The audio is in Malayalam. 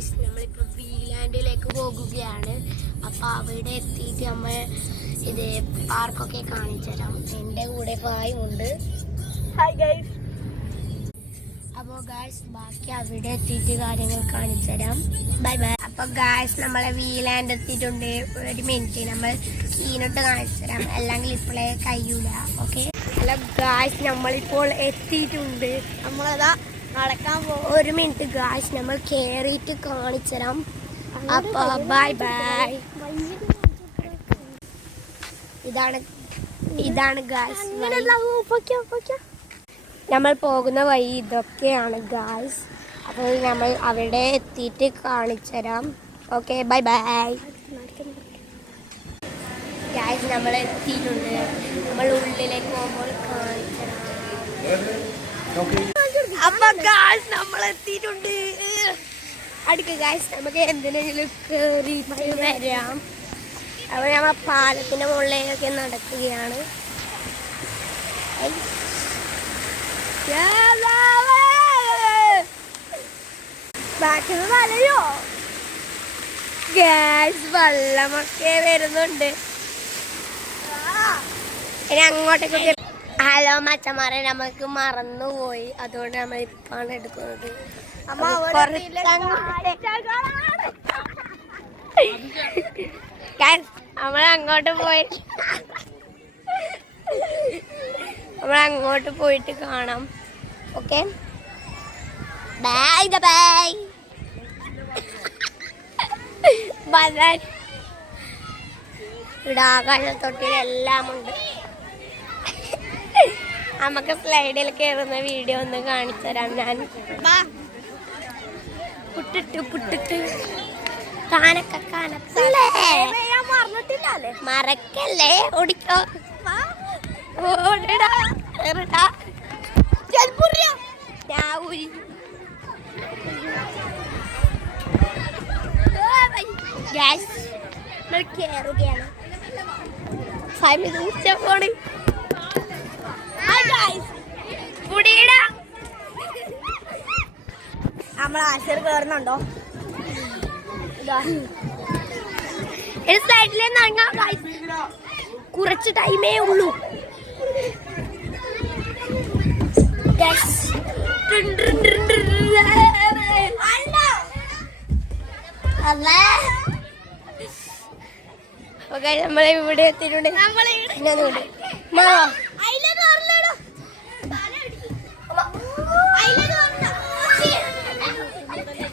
ഗായ്സ് നമ്മളിപ്പോൾ വീലാൻഡിലേക്ക് പോകുകയാണ്. അപ്പോൾ അവിടെ എത്തിയിട്ട് നമ്മൾ ഇത് പാർക്കൊക്കെ കാണിച്ചു തരാം. എൻ്റെ കൂടെ ഉണ്ട്. Hi guys. അപ്പോൾ ഗായ്സ് ബാക്കി അവിടെ എത്തിയിട്ട് കാര്യങ്ങൾ കാണിച്ചു തരാം. Bye bye. അപ്പോൾ ഗായ്സ് നമ്മളെ വീലാൻഡ് എത്തിയിട്ടുണ്ട്. ഒരു മിനിറ്റ് നമ്മൾ സീനോട്ട് കാണിച്ചു തരാം, അല്ലെങ്കിൽ ഇപ്പോഴേ കഴിയൂല. ഓക്കെ. ഹലോ ഗായ്സ്, നമ്മളിപ്പോൾ എത്തിയിട്ടുണ്ട്. നമ്മളതാ നടക്കാൻ പോകും. ഒരു മിനിറ്റ് ഗായ്സ്, നമ്മൾ കേറിയിട്ട് കാണിച്ചു തരാം. അപ്പൊ ബൈ ബൈ. ഇതാണ് ഗായ്സ് നമ്മൾ പോകുന്ന വഴി. ഇതൊക്കെയാണ് ഗായ്സ്. അപ്പോൾ നമ്മൾ അവിടെ എത്തിയിട്ട് കാണിച്ചു തരാം. Okay bye bye guys. നമ്മൾ എത്തിയിട്ടുണ്ട്. നമ്മൾ ഉള്ളിലേക്ക് പോകുമ്പോൾ കാണിച്ചു തരാം. അപ്പൊ ഗായ്സ് നമ്മൾ എത്തിയിട്ടുണ്ട്. അടുക്ക ഗായ്സ്, നമുക്ക് എന്തിനെങ്കിലും കേറിയിട്ട് വരാം. അപ്പോൾ നമ്മൾ പാലത്തിന്റെ മുകളിലേക്കൊക്കെ നടക്കുകയാണ്. ബാക്കിൽ വലയോ ഗ്യാസ് വെള്ളമൊക്കെ വരുന്നുണ്ട്. ഇനി അങ്ങോട്ടേക്കൊക്കെ. ഹലോ മച്ചന്മാരെ, നമുക്ക് മറന്നുപോയി, അതുകൊണ്ട് നമ്മൾ ഇപ്പാണ് എടുക്കുന്നത്. നമ്മളങ്ങോട്ട് പോയിട്ട് കാണാം. Okay bye bye. ഇവിടെ ആകാശത്തൊട്ടിലെല്ലാം ഉണ്ട്. നമുക്ക് സ്ലൈഡിൽ കയറുന്ന വീഡിയോ ഒന്ന് കാണിച്ചു തരാം ഞാൻ. പുട്ടിട്ട് മറക്കല്ലേ. ഓടിക്കോ. കേറുകയാണ്. നമ്മൾ ആശർ കേറുന്നുണ്ടോ? കുറച്ച് ടൈമേ ഉള്ളൂ. നമ്മളെ ഇവിടെ എത്തിയിട്ടുണ്ട്.